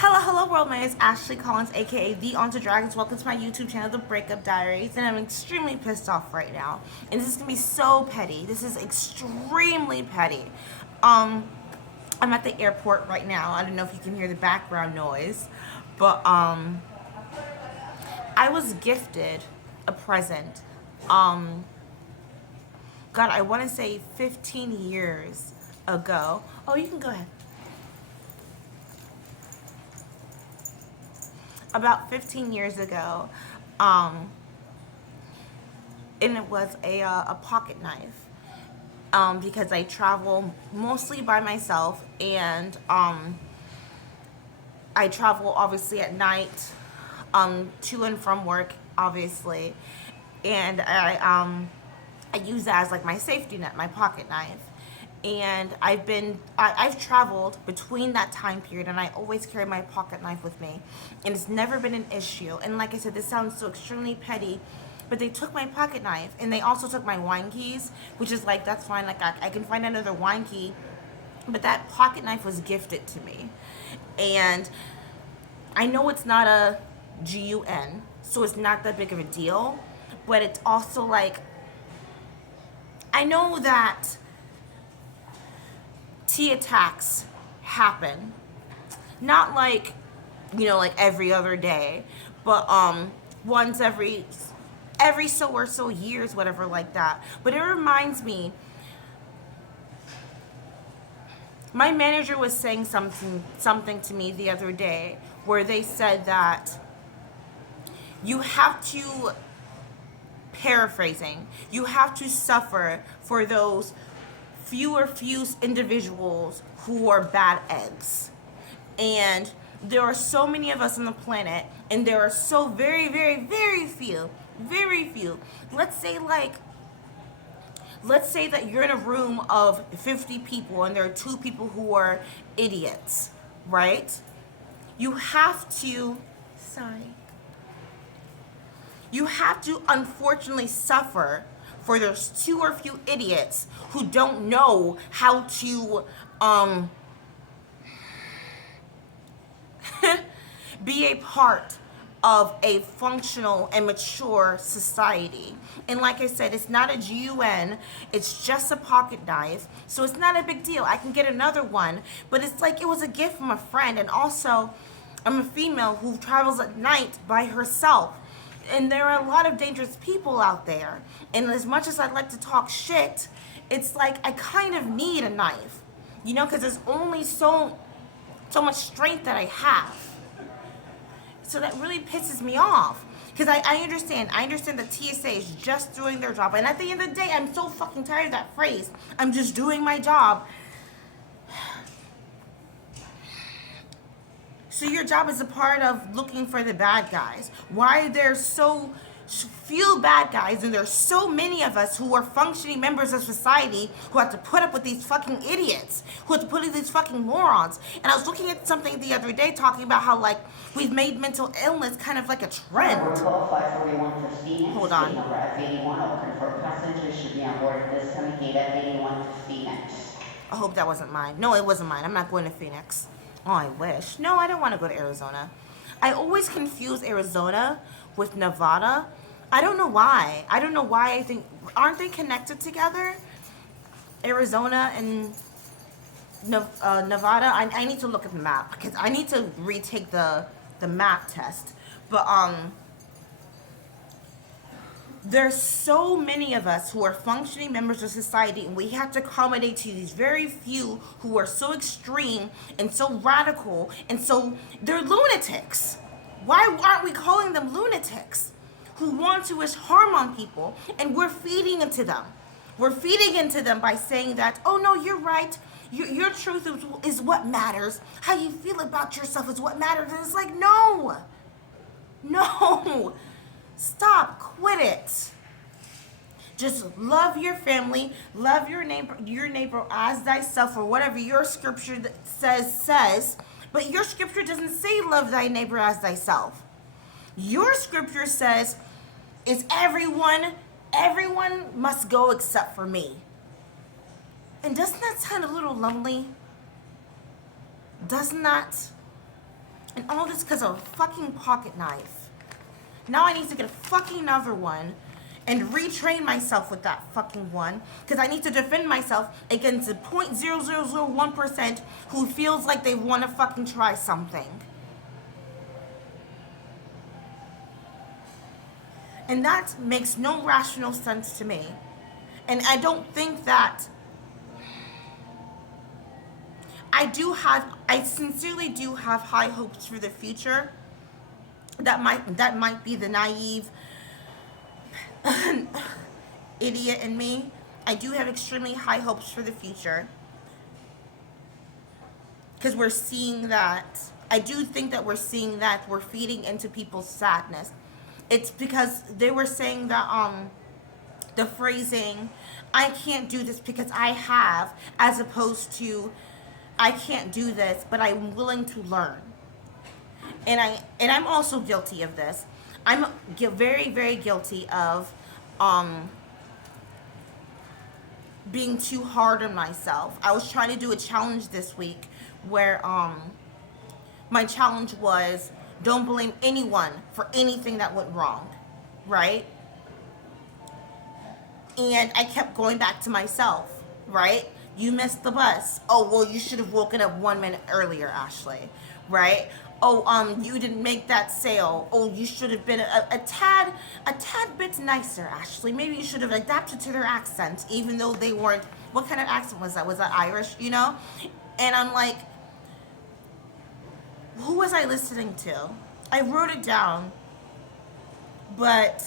Hello world, my name is Ashley Collins, aka The Onto Dragons. Welcome to my YouTube channel, The Breakup Diaries, and I'm extremely pissed off right now. And this is gonna be so petty. This is extremely petty. I'm at the airport right now. I don't know if you can hear the background noise, but I was gifted a present. God, I want to say 15 years ago. Oh, you can go ahead. About 15 years ago, and it was a pocket knife, because I travel mostly by myself, and I travel obviously at night, to and from work, obviously, and I use that as like my safety net, my pocket knife. And I've traveled between that time period, and I always carry my pocket knife with me, and it's never been an issue. And like I said, this sounds so extremely petty, but they took my pocket knife, and they also took my wine keys, which is like, that's fine, like I can find another wine key, but that pocket knife was gifted to me. And I know it's not a GUN, so it's not that big of a deal, but it's also like, I know that T attacks happen, not like, like every other day, but once every so or so years, whatever, like that. But it reminds me, my manager was saying something to me the other day, where they said that you have to, paraphrasing, you have to suffer for those few individuals who are bad eggs. And there are so many of us on the planet, and there are so very few. Let's say that you're in a room of 50 people, and there are 2 people who are idiots, right? You have to, sorry. You have to unfortunately suffer for those 2 or few idiots who don't know how to be a part of a functional and mature society. And like I said, it's not a GUN, it's just a pocket knife, so it's not a big deal. I can get another one, but it's like, it was a gift from a friend. And also, I'm a female who travels at night by herself, and there are a lot of dangerous people out there. And as much as I'd like to talk shit, it's like I kind of need a knife, because there's only so much strength that I have. So that really pisses me off, because I understand that TSA is just doing their job, and at the end of the day, I'm so fucking tired of that phrase. I'm just doing my job. So your job is a part of looking for the bad guys. Why there's so few bad guys, and there's so many of us who are functioning members of society who have to put up with these fucking idiots, who have to put up with these fucking morons. And I was looking at something the other day talking about how, like, we've made mental illness kind of like a trend. Call 541 to Phoenix, Hold gate on. number F81 open for passengers should be on board at this time at gate F81 to Phoenix. I hope that wasn't mine. No, it wasn't mine. I'm not going to Phoenix. Oh, I wish. No, I don't want to go to Arizona. I always confuse Arizona with Nevada. I don't know why. I think, aren't they connected together? Arizona and Nevada. I need to look at the map, because I need to retake the map test. But there's so many of us who are functioning members of society, and we have to accommodate to these very few who are so extreme and so radical, and so they're lunatics. Why aren't we calling them lunatics? Who want to wish harm on people, and we're feeding into them. We're feeding into them by saying that, oh no, you're right. Your truth is what matters. How you feel about yourself is what matters. And it's like, no. Stop, quit it. Just love your family, love your neighbor as thyself, or whatever your scripture says. But your scripture doesn't say love thy neighbor as thyself. Your scripture says, is everyone must go except for me. And doesn't that sound a little lonely? Doesn't that? And all this because of a fucking pocket knife. Now I need to get a fucking another one and retrain myself with that fucking one because I need to defend myself against the 0.0001% who feels like they want to fucking try something. And that makes no rational sense to me. And I don't think that I sincerely do have high hopes for the future. That might be the naive idiot in me. I do have extremely high hopes for the future. Because we're seeing that. I do think that we're seeing that we're feeding into people's sadness. It's because they were saying that the phrasing, I can't do this because I have, as opposed to I can't do this, but I'm willing to learn. And I'm also guilty of this. I'm very, very guilty of being too hard on myself. I was trying to do a challenge this week where my challenge was don't blame anyone for anything that went wrong, right? And I kept going back to myself, right? You missed the bus. Oh, well, you should have woken up 1 minute earlier, Ashley, right? Oh, you didn't make that sale. Oh, you should have been a tad bit nicer, Ashley. Maybe you should have adapted to their accent, even though they weren't. What kind of accent was that? Was that Irish? You know? And I'm like, who was I listening to? I wrote it down, but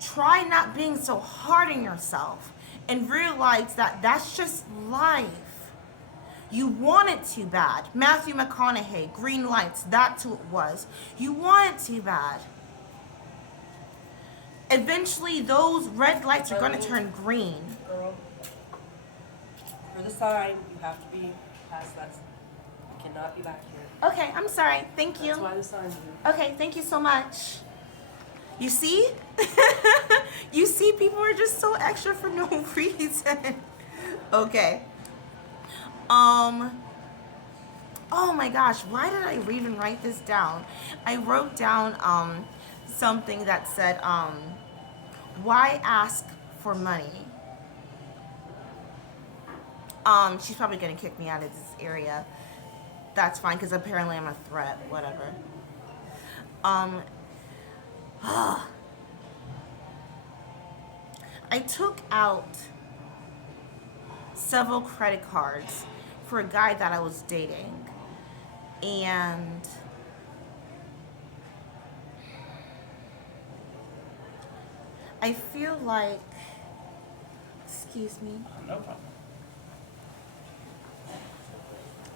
try not being so hard on yourself and realize that that's just life. You want it too bad. Matthew McConaughey, Green Lights, that's who it was. You want it too bad. Eventually, those red lights are going to turn green. Girl, for the sign, you have to be past that. You cannot be back here. Okay, I'm sorry. Thank you. That's why the sign's here. Okay, thank you so much. You see? You see, people are just so extra for no reason. Okay. Oh my gosh, why did I even write this down? I wrote down something that said why ask for money? She's probably gonna kick me out of this area. That's fine, because apparently I'm a threat, whatever. I took out several credit cards for a guy that I was dating, and I feel like, excuse me. No problem.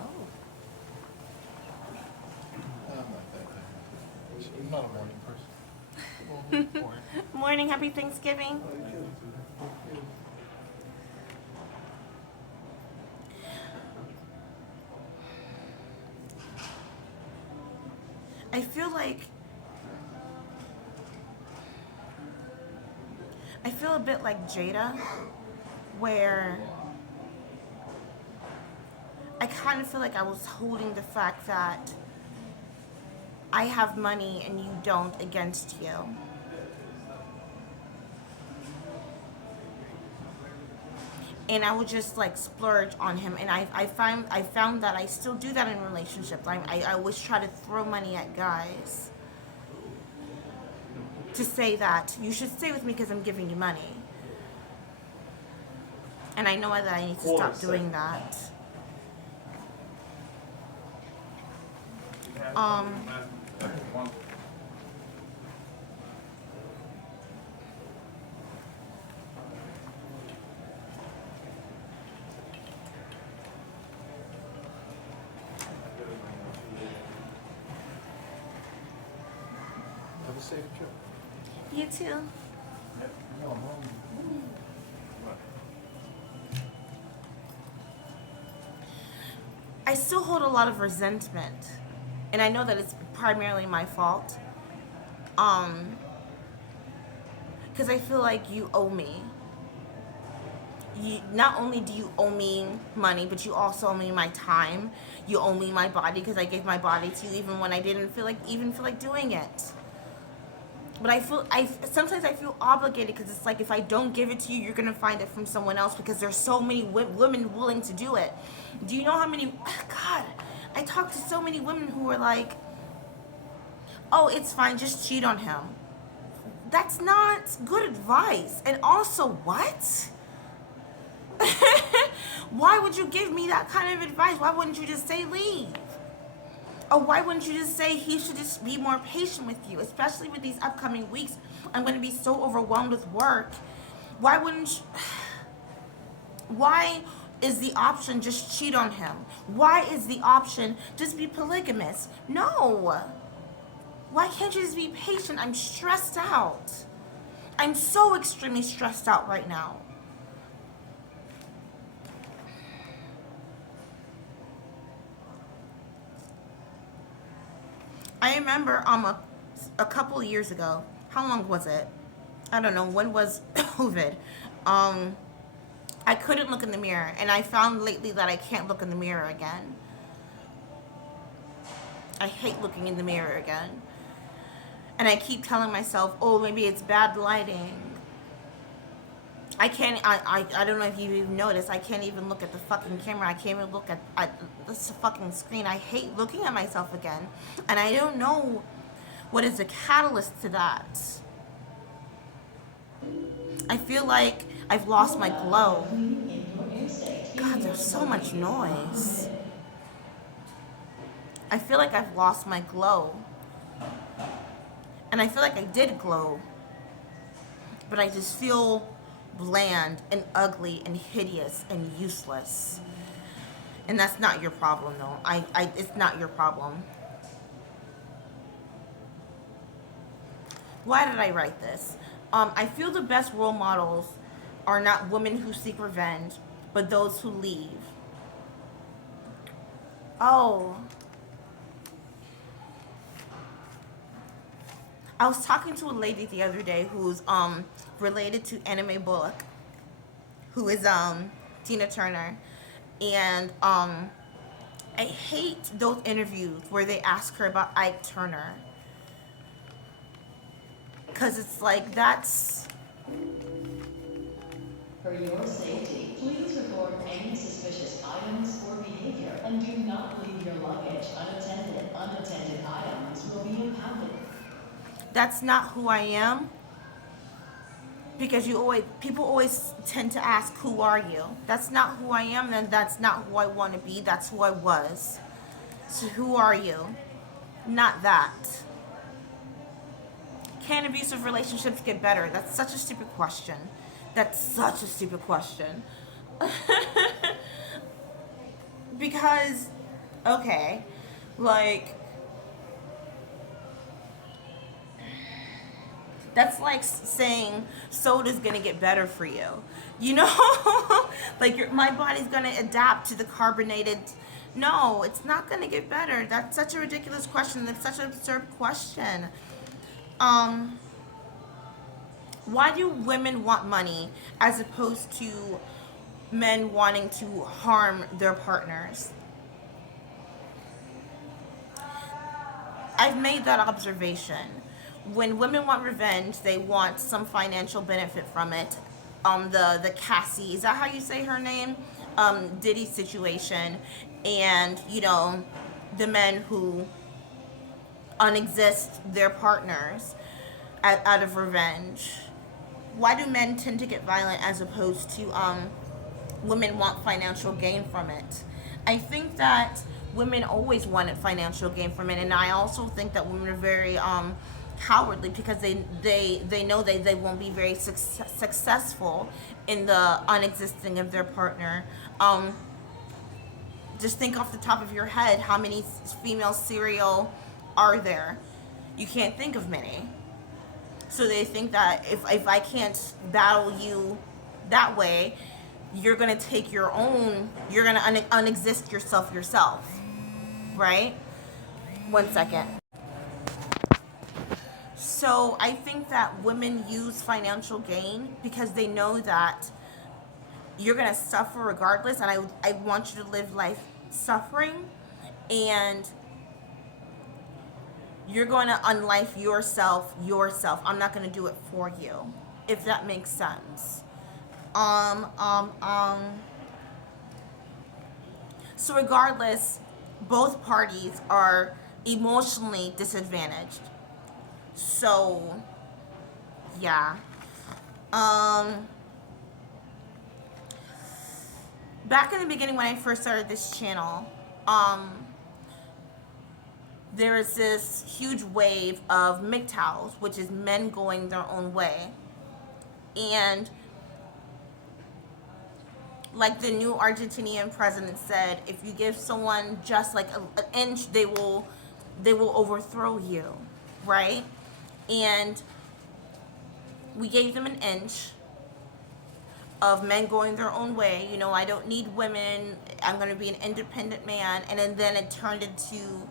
Oh, I'm not that kind. I'm not a morning person. Morning. morning, happy Thanksgiving. I feel a bit like Jada, where I kind of feel like I was holding the fact that I have money and you don't against you. And I would just like splurge on him, and I found that I still do that in relationships. I always try to throw money at guys to say that you should stay with me because I'm giving you money. And I know that I need to stop doing that. Have a safe trip. You too. No, I'm home. I still hold a lot of resentment, and I know that it's primarily my fault. Because I feel like you owe me. not only do you owe me money, but you also owe me my time. You owe me my body because I gave my body to you even when I didn't even feel like doing it. But I sometimes I feel obligated because it's like if I don't give it to you, you're gonna find it from someone else because there's so many women willing to do it. Do you know how many? God, I talked to so many women who were like, "Oh, it's fine, just cheat on him." That's not good advice. And also, what? Why would you give me that kind of advice? Why wouldn't you just say leave? Or why wouldn't you just say he should just be more patient with you, especially with these upcoming weeks? I'm going to be so overwhelmed with work. Why wouldn't you? Why is the option just cheat on him? Why is the option just be polygamous? No. Why can't you just be patient? I'm stressed out. I'm so extremely stressed out right now. I remember a couple of years ago. How long was it? I don't know. When was COVID? I couldn't look in the mirror, and I found lately that I can't look in the mirror again. I hate looking in the mirror again. And I keep telling myself, oh, maybe it's bad lighting. I can't, I don't know if you even noticed, I can't even look at the fucking camera. I can't even look at this fucking screen. I hate looking at myself again. And I don't know what is the catalyst to that. I feel like I've lost my glow. God, there's so much noise. I feel like I've lost my glow. And I feel like I did glow. But I just feel bland and ugly and hideous and useless. And that's not your problem, though. It's not your problem. Why did I write this? I feel the best role models are not women who seek revenge, but those who leave. Oh. I was talking to a lady the other day who's related to Anime Bullock, who is Tina Turner, and I hate those interviews where they ask her about Ike Turner, because it's like that's. For your safety, please report any suspicious items or behavior and do not leave your luggage unattended. Unattended items will be impounded. That's not who I am. Because people always tend to ask, who are you? That's not who I am, then that's not who I want to be. That's who I was. So who are you? Not that. Can abusive relationships get better? That's such a stupid question. That's such a stupid question. Because, okay, like, that's like saying soda's gonna get better for you. You know? Like my body's gonna adapt to the carbonated. No, it's not gonna get better. That's such a ridiculous question. That's such an absurd question. Why do women want money as opposed to men wanting to harm their partners? I've made that observation. When women want revenge, they want some financial benefit from it. The Cassie, is that how you say her name? Diddy situation, and the men who unexist their partners out of revenge. Why do men tend to get violent as opposed to women want financial gain from it? I think that women always wanted financial gain from it, and I also think that women are very cowardly because they know they won't be very successful in the unexisting of their partner. Just think off the top of your head, how many female serial are there? You can't think of many. So they think that if I can't battle you that way, you're gonna take your own, you're gonna unexist yourself, right? 1 second. So I think that women use financial gain because they know that you're gonna suffer regardless, and I want you to live life suffering, and you're going to unlife yourself. I'm not going to do it for you, if that makes sense. Um, um, um. So regardless, both parties are emotionally disadvantaged. So, yeah. Um, Back in the beginning when I first started this channel, there is this huge wave of MGTOWs, which is men going their own way. And like the new Argentinian president said, if you give someone just like an inch, they will overthrow you, right? And we gave them an inch of men going their own way. You know, I don't need women. I'm going to be an independent man. And then it turned into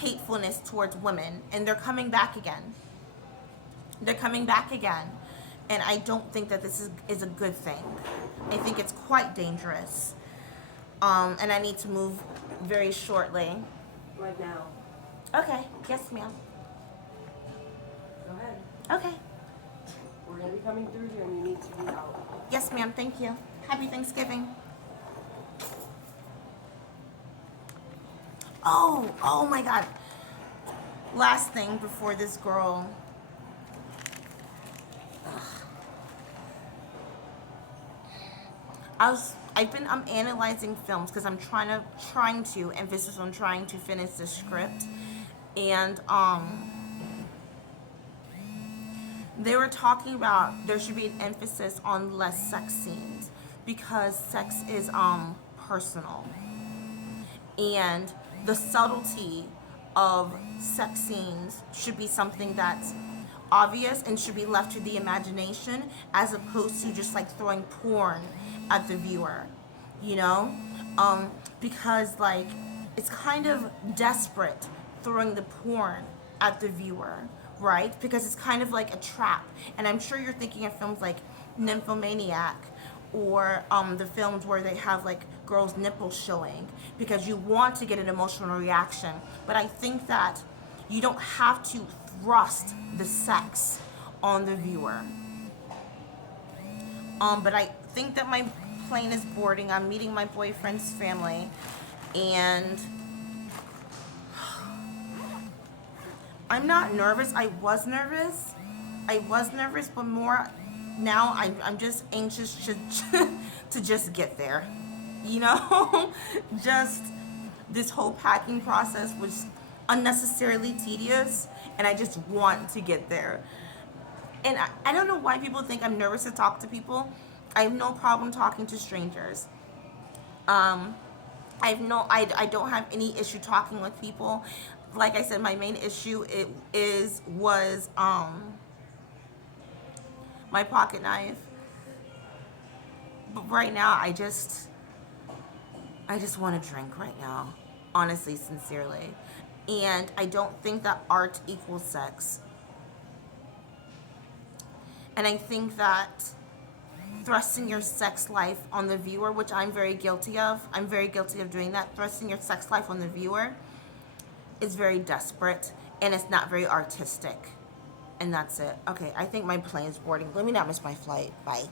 hatefulness towards women. And they're coming back again. They're coming back again. And I don't think that this is a good thing. I think it's quite dangerous. And I need to move very shortly. Right now. Okay. Yes, ma'am. Go ahead. Okay. We're gonna be coming through here and you need to be out. Yes, ma'am. Thank you. Happy Thanksgiving. Oh my God. Last thing before this girl. I'm analyzing films because I'm trying to emphasis on trying to finish the script, and they were talking about there should be an emphasis on less sex scenes because sex is personal, and the subtlety of sex scenes should be something that's obvious and should be left to the imagination as opposed to just like throwing porn at the viewer, you know? Because like it's kind of desperate throwing the porn at the viewer, right? Because it's kind of like a trap. And I'm sure you're thinking of films like Nymphomaniac or the films where they have like girls' nipples showing because you want to get an emotional reaction. But I think that you don't have to thrust the sex on the viewer. But I think that my plane is boarding. I'm meeting my boyfriend's family, and I'm not nervous. I was nervous, but more now I'm just anxious to just get there. You know, just this whole packing process was unnecessarily tedious, and I just want to get there. And I don't know why people think I'm nervous to talk to people. I have no problem talking to strangers. I don't have any issue talking with people. Like I said, my main issue was my pocket knife. But right now, I just want to drink right now, honestly, sincerely. And I don't think that art equals sex. And I think that thrusting your sex life on the viewer, which I'm very guilty of doing that, thrusting your sex life on the viewer is very desperate and it's not very artistic. And that's it. Okay, I think my plane is boarding. Let me not miss my flight. Bye.